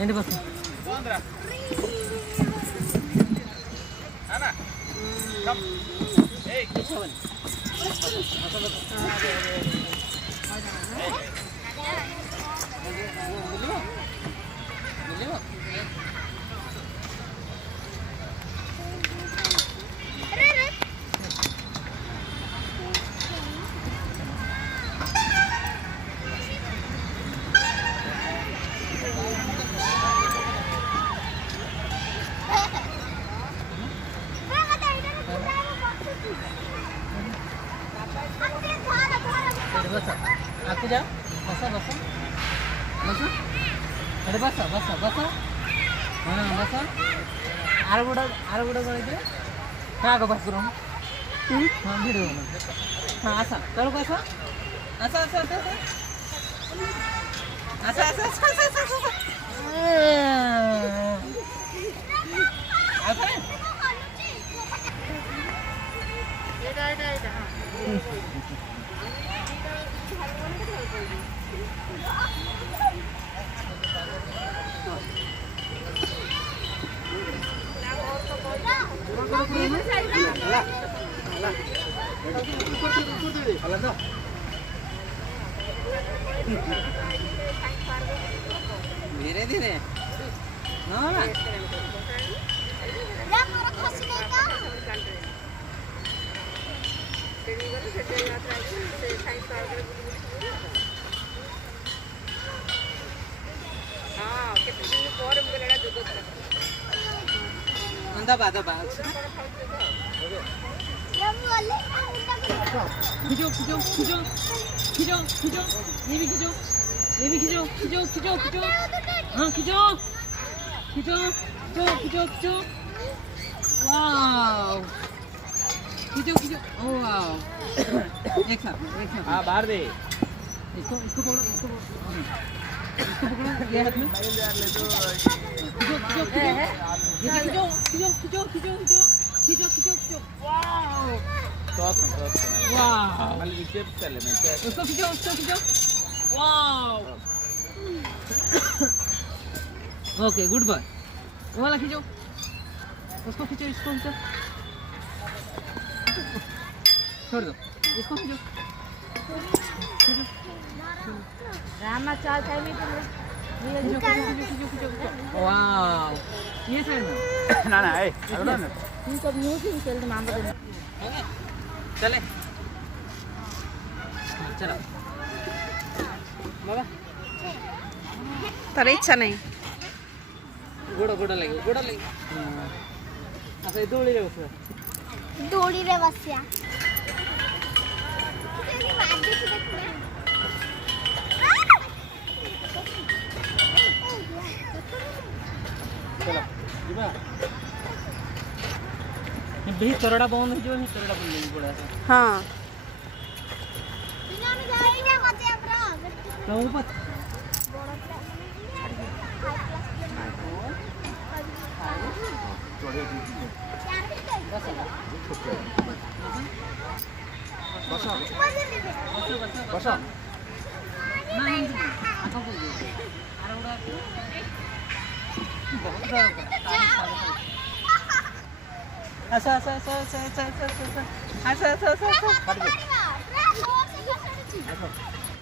ఏంటి bus aku jauh basa basa basa ada basa basa basa basa आरगुडा करायचं काय गं बस करून भिड असा करू का असं असं असं असं असं असं असं असं धीरे धीरे ना दबा दबा खिचो खिचो खिचो खिचो खिचो ये भी खिचो ये भी खिचो खिचो खिचो खिचो हाँ खिचो खिचो खिचो खिचो खिचो वाव खिचो खिचो ओ वाव एक साथ हाँ बाहर दे इसको इसको पकड़ो इसको पकड़ो ये हाथ में खिचो खिचो खिचो खिचो खिचो खिचो खिचो खिचो खिचो वाव वाव मल्ली स्टेप चले मैं उसको खिचो वाव ओके गुड बॉय वो वाला खिचो उसको खिचो इसको खिचो छोड़ दो इसको खिचो रामा चाल चाहिए तो वाव ये साइड ना ना ए इन सब न्यूज़ ही चल तो मामा चले चलो बाबा तर इच्छा नाही गोडा गोडा लगे असं दोडी रे बस दोडी रे बसया चलो ଯିବା भी तोरडा बंद हो जो तोरडा बंद पड़ा हां बिना में जाएगा मजे अपरा तो ऊपर बसा बसा नहीं आका बोल दे अरे उड़ा बहुत ऐसा ऐसा ऐसा ऐसा ऐसा ऐसा ऐसा ऐसा ऐसा ऐसा ऐसा